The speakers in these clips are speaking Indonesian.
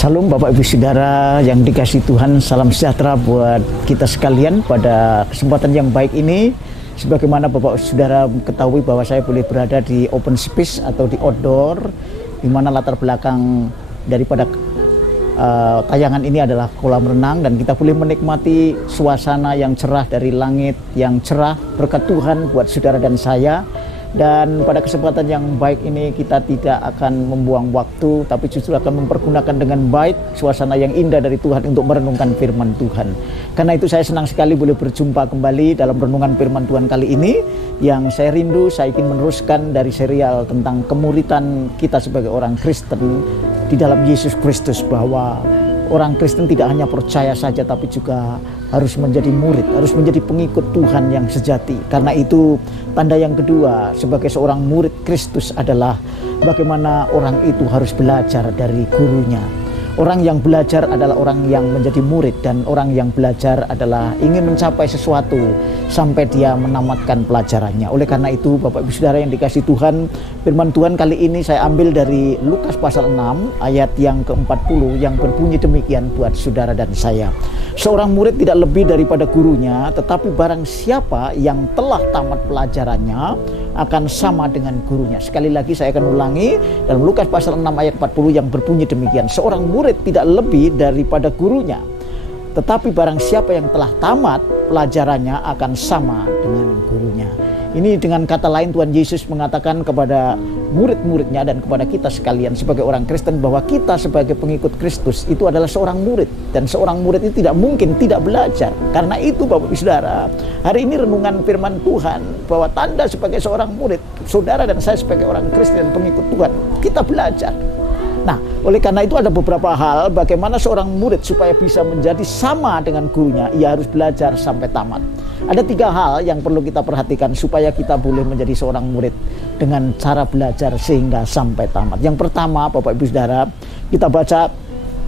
Salam Bapak Ibu Saudara yang dikasihi Tuhan, salam sejahtera buat kita sekalian pada kesempatan yang baik ini. Sebagaimana Bapak Saudara ketahui bahwa saya boleh berada di open space atau di outdoor, di mana latar belakang daripada tayangan ini adalah kolam renang, dan kita boleh menikmati suasana yang cerah dari langit yang cerah berkat Tuhan buat saudara dan saya. Dan pada kesempatan yang baik ini kita tidak akan membuang waktu, tapi justru akan mempergunakan dengan baik suasana yang indah dari Tuhan untuk merenungkan firman Tuhan. Karena itu saya senang sekali boleh berjumpa kembali dalam renungan firman Tuhan kali ini. Yang saya rindu, saya ingin meneruskan dari serial tentang kemuritan kita sebagai orang Kristen di dalam Yesus Kristus, bahwa orang Kristen tidak hanya percaya saja, tapi juga harus menjadi murid, harus menjadi pengikut Tuhan yang sejati. Karena itu tanda yang kedua sebagai seorang murid Kristus adalah bagaimana orang itu harus belajar dari gurunya. Orang yang belajar adalah orang yang menjadi murid, dan orang yang belajar adalah ingin mencapai sesuatu sampai dia menamatkan pelajarannya. Oleh karena itu Bapak Ibu Saudara yang dikasihi Tuhan, firman Tuhan kali ini saya ambil dari Lukas pasal 6 ayat yang ke-40 yang berbunyi demikian buat saudara dan saya. Seorang murid tidak lebih daripada gurunya, tetapi barang siapa yang telah tamat pelajarannya akan sama dengan gurunya. Sekali lagi saya akan ulangi dalam Lukas pasal 6 ayat 40 yang berbunyi demikian. Seorang murid tidak lebih daripada gurunya, tetapi barang siapa yang telah tamat pelajarannya akan sama dengan gurunya. Ini dengan kata lain Tuhan Yesus mengatakan kepada murid-muridnya dan kepada kita sekalian sebagai orang Kristen, bahwa kita sebagai pengikut Kristus itu adalah seorang murid. Dan seorang murid itu tidak mungkin tidak belajar. Karena itu Bapak Ibu Saudara, hari ini renungan firman Tuhan bahwa tanda sebagai seorang murid, saudara dan saya sebagai orang Kristen dan pengikut Tuhan, kita belajar. Nah, oleh karena itu ada beberapa hal bagaimana seorang murid supaya bisa menjadi sama dengan gurunya, ia harus belajar sampai tamat. Ada 3 hal yang perlu kita perhatikan supaya kita boleh menjadi seorang murid dengan cara belajar sehingga sampai tamat. Yang pertama Bapak Ibu Saudara, kita baca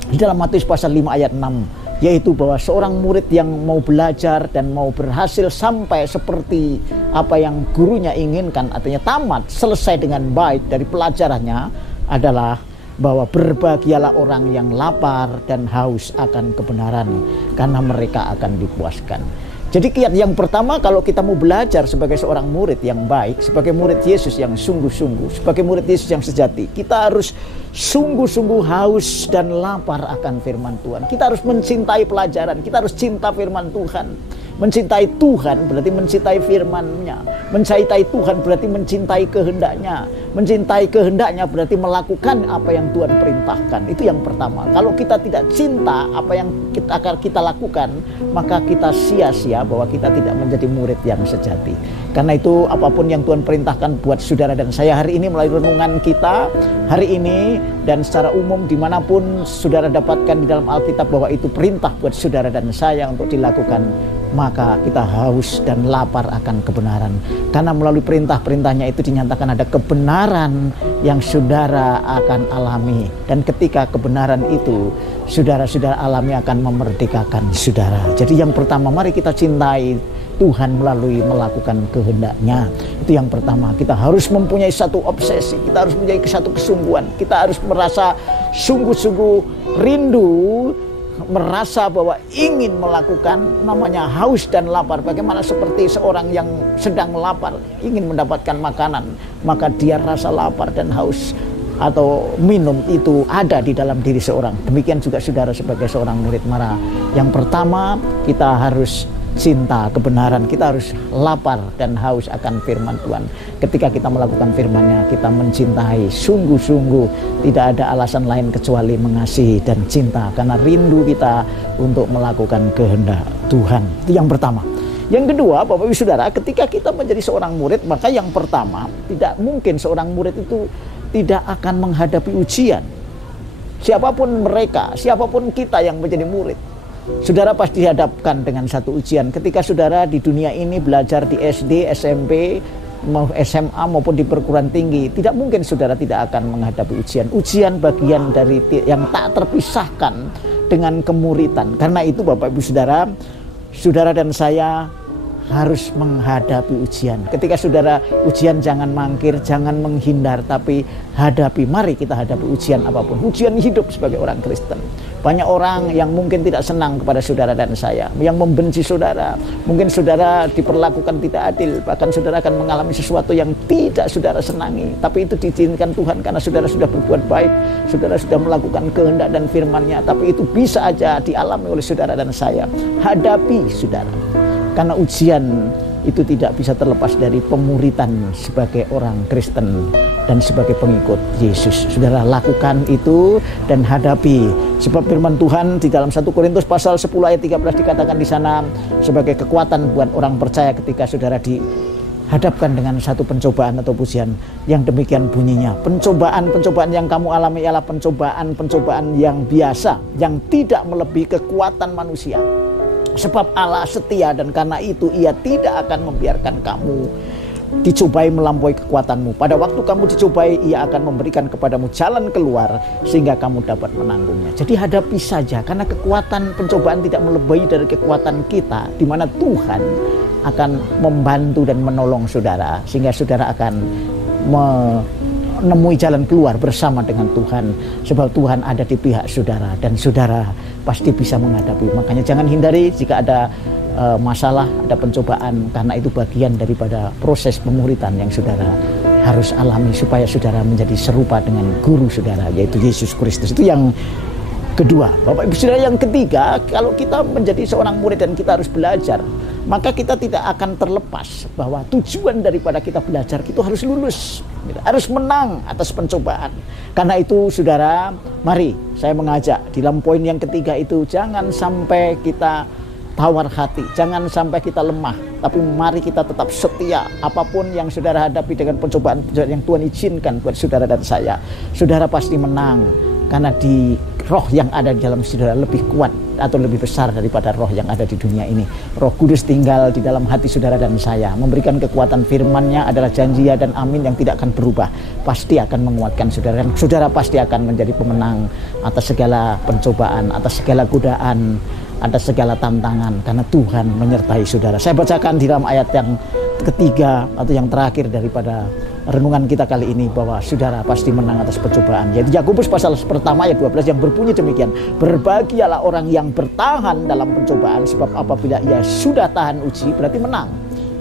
di dalam Matius pasal 5 ayat 6, yaitu bahwa seorang murid yang mau belajar dan mau berhasil sampai seperti apa yang gurunya inginkan, artinya tamat, selesai dengan baik dari pelajarannya, adalah bahwa berbahagialah orang yang lapar dan haus akan kebenaran, karena mereka akan dipuaskan. Jadi kiat yang pertama kalau kita mau belajar sebagai seorang murid yang baik, sebagai murid Yesus yang sungguh-sungguh, sebagai murid Yesus yang sejati, kita harus sungguh-sungguh haus dan lapar akan firman Tuhan. Kita harus mencintai pelajaran, kita harus cinta firman Tuhan. Mencintai Tuhan berarti mencintai firman-Nya. Mencintai Tuhan berarti mencintai kehendak-Nya. Mencintai kehendak-Nya berarti melakukan apa yang Tuhan perintahkan. Itu yang pertama. Kalau kita tidak cinta apa yang kita lakukan, maka kita sia-sia bahwa kita tidak menjadi murid yang sejati. Karena itu apapun yang Tuhan perintahkan buat saudara dan saya hari ini melalui renungan kita hari ini, dan secara umum dimanapun saudara dapatkan di dalam Alkitab bahwa itu perintah buat saudara dan saya untuk dilakukan, maka kita haus dan lapar akan kebenaran. Karena melalui perintah-perintahnya itu dinyatakan ada kebenaran yang saudara akan alami. Dan ketika kebenaran itu saudara-saudara alami, akan memerdekakan saudara. Jadi yang pertama, mari kita cintai Tuhan melalui melakukan kehendak-Nya. Itu yang pertama. Kita harus mempunyai satu obsesi, kita harus mempunyai satu kesungguhan. Kita harus merasa sungguh-sungguh rindu, merasa bahwa ingin melakukan, namanya haus dan lapar. Bagaimana seperti seorang yang sedang lapar ingin mendapatkan makanan, maka dia rasa lapar dan haus atau minum itu ada di dalam diri seorang. Demikian juga saudara sebagai seorang murid Mara. Yang pertama, kita harus cinta kebenaran, kita harus lapar dan haus akan firman Tuhan. Ketika kita melakukan firman-Nya, kita mencintai sungguh-sungguh, tidak ada alasan lain kecuali mengasihi dan cinta, karena rindu kita untuk melakukan kehendak Tuhan. Itu yang pertama. Yang kedua Bapak Ibu Saudara, ketika kita menjadi seorang murid, maka yang pertama, tidak mungkin seorang murid itu tidak akan menghadapi ujian. Siapapun mereka, siapapun kita yang menjadi murid, saudara pasti dihadapkan dengan satu ujian. Ketika saudara di dunia ini belajar di SD, SMP, SMA maupun di perguruan tinggi, tidak mungkin saudara tidak akan menghadapi ujian. Ujian bagian dari yang tak terpisahkan dengan kemuritan. Karena itu Bapak Ibu Saudara, saudara dan saya harus menghadapi ujian. Ketika saudara ujian, jangan mangkir, jangan menghindar, tapi hadapi. Mari kita hadapi ujian apapun, ujian hidup sebagai orang Kristen. Banyak orang yang mungkin tidak senang kepada saudara dan saya, yang membenci saudara. Mungkin saudara diperlakukan tidak adil, bahkan saudara akan mengalami sesuatu yang tidak saudara senangi. Tapi itu diizinkan Tuhan karena saudara sudah berbuat baik, saudara sudah melakukan kehendak dan firman-Nya. Tapi itu bisa aja dialami oleh saudara dan saya. Hadapi saudara. Karena ujian itu tidak bisa terlepas dari pemuritan sebagai orang Kristen dan sebagai pengikut Yesus. Saudara, lakukan itu dan hadapi. Sebab firman Tuhan di dalam 1 Korintus pasal 10 ayat 13 dikatakan di sana sebagai kekuatan buat orang percaya ketika saudara dihadapkan dengan satu pencobaan atau ujian yang demikian bunyinya. Pencobaan yang kamu alami ialah pencobaan yang biasa, yang tidak melebihi kekuatan manusia. Sebab Allah setia dan karena itu Ia tidak akan membiarkan kamu dicobai melampaui kekuatanmu. Pada waktu kamu dicobai, Ia akan memberikan kepadamu jalan keluar sehingga kamu dapat menanggungnya. Jadi hadapi saja, karena kekuatan pencobaan tidak melebihi dari kekuatan kita, di mana Tuhan akan membantu dan menolong saudara sehingga saudara akan menemui jalan keluar bersama dengan Tuhan. Sebab Tuhan ada di pihak saudara dan saudara pasti bisa menghadapi. Makanya jangan hindari jika ada masalah, ada pencobaan, karena itu bagian daripada proses pemuritan yang saudara harus alami supaya saudara menjadi serupa dengan guru saudara, yaitu Yesus Kristus. Itu yang kedua. Bapak Ibu Saudara, yang ketiga, kalau kita menjadi seorang murid dan kita harus belajar, maka kita tidak akan terlepas bahwa tujuan daripada kita belajar itu harus lulus, harus menang atas pencobaan. Karena itu saudara, mari saya mengajak di dalam poin yang ketiga itu, jangan sampai kita tawar hati, jangan sampai kita lemah, tapi mari kita tetap setia. Apapun yang saudara hadapi dengan pencobaan yang Tuhan izinkan buat saudara dan saya, saudara pasti menang. Karena di roh yang ada di dalam saudara lebih kuat atau lebih besar daripada roh yang ada di dunia ini. Roh Kudus tinggal di dalam hati saudara dan saya, memberikan kekuatan. Firman-Nya adalah janji ya dan amin yang tidak akan berubah. Pasti akan menguatkan saudara, dan saudara pasti akan menjadi pemenang atas segala pencobaan, atas segala godaan, atas segala tantangan, karena Tuhan menyertai saudara. Saya bacakan di dalam ayat yang ketiga atau yang terakhir daripada renungan kita kali ini, bahwa saudara pasti menang atas pencobaan, yaitu Yakobus pasal pertama ayat 12 yang berbunyi demikian, berbahagialah orang yang bertahan dalam pencobaan, sebab apabila ia sudah tahan uji berarti menang.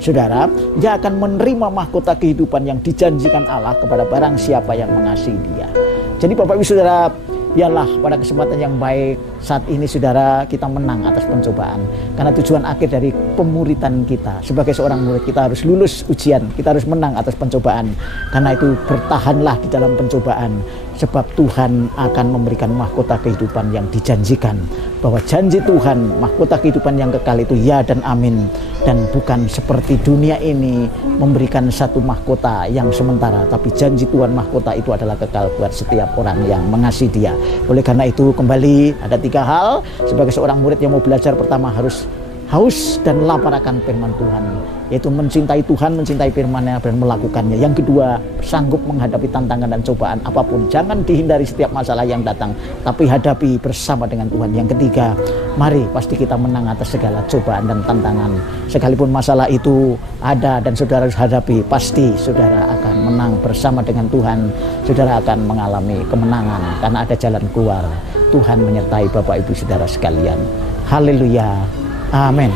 Saudara, ia akan menerima mahkota kehidupan yang dijanjikan Allah kepada barang siapa yang mengasihi Dia. Jadi Bapak Ibu Saudara, biarlah pada kesempatan yang baik saat ini saudara kita menang atas pencobaan. Karena tujuan akhir dari pemuritan kita sebagai seorang murid, kita harus lulus ujian, kita harus menang atas pencobaan. Karena itu bertahanlah di dalam pencobaan, sebab Tuhan akan memberikan mahkota kehidupan yang dijanjikan. Bahwa janji Tuhan, mahkota kehidupan yang kekal itu ya dan amin. Dan bukan seperti dunia ini memberikan satu mahkota yang sementara, tapi janji Tuhan, mahkota itu adalah kekal buat setiap orang yang mengasihi Dia. Oleh karena itu kembali ada 3 hal sebagai seorang murid yang mau belajar. Pertama, harus haus dan lapar akan firman Tuhan, yaitu mencintai Tuhan, mencintai firman-Nya dan melakukannya. Yang kedua, sanggup menghadapi tantangan dan cobaan apapun. Jangan dihindari setiap masalah yang datang, tapi hadapi bersama dengan Tuhan. Yang ketiga, mari pasti kita menang atas segala cobaan dan tantangan. Sekalipun masalah itu ada dan saudara harus hadapi, pasti saudara akan menang bersama dengan Tuhan. Saudara akan mengalami kemenangan karena ada jalan keluar. Tuhan menyertai Bapak Ibu Saudara sekalian. Haleluya. Amin.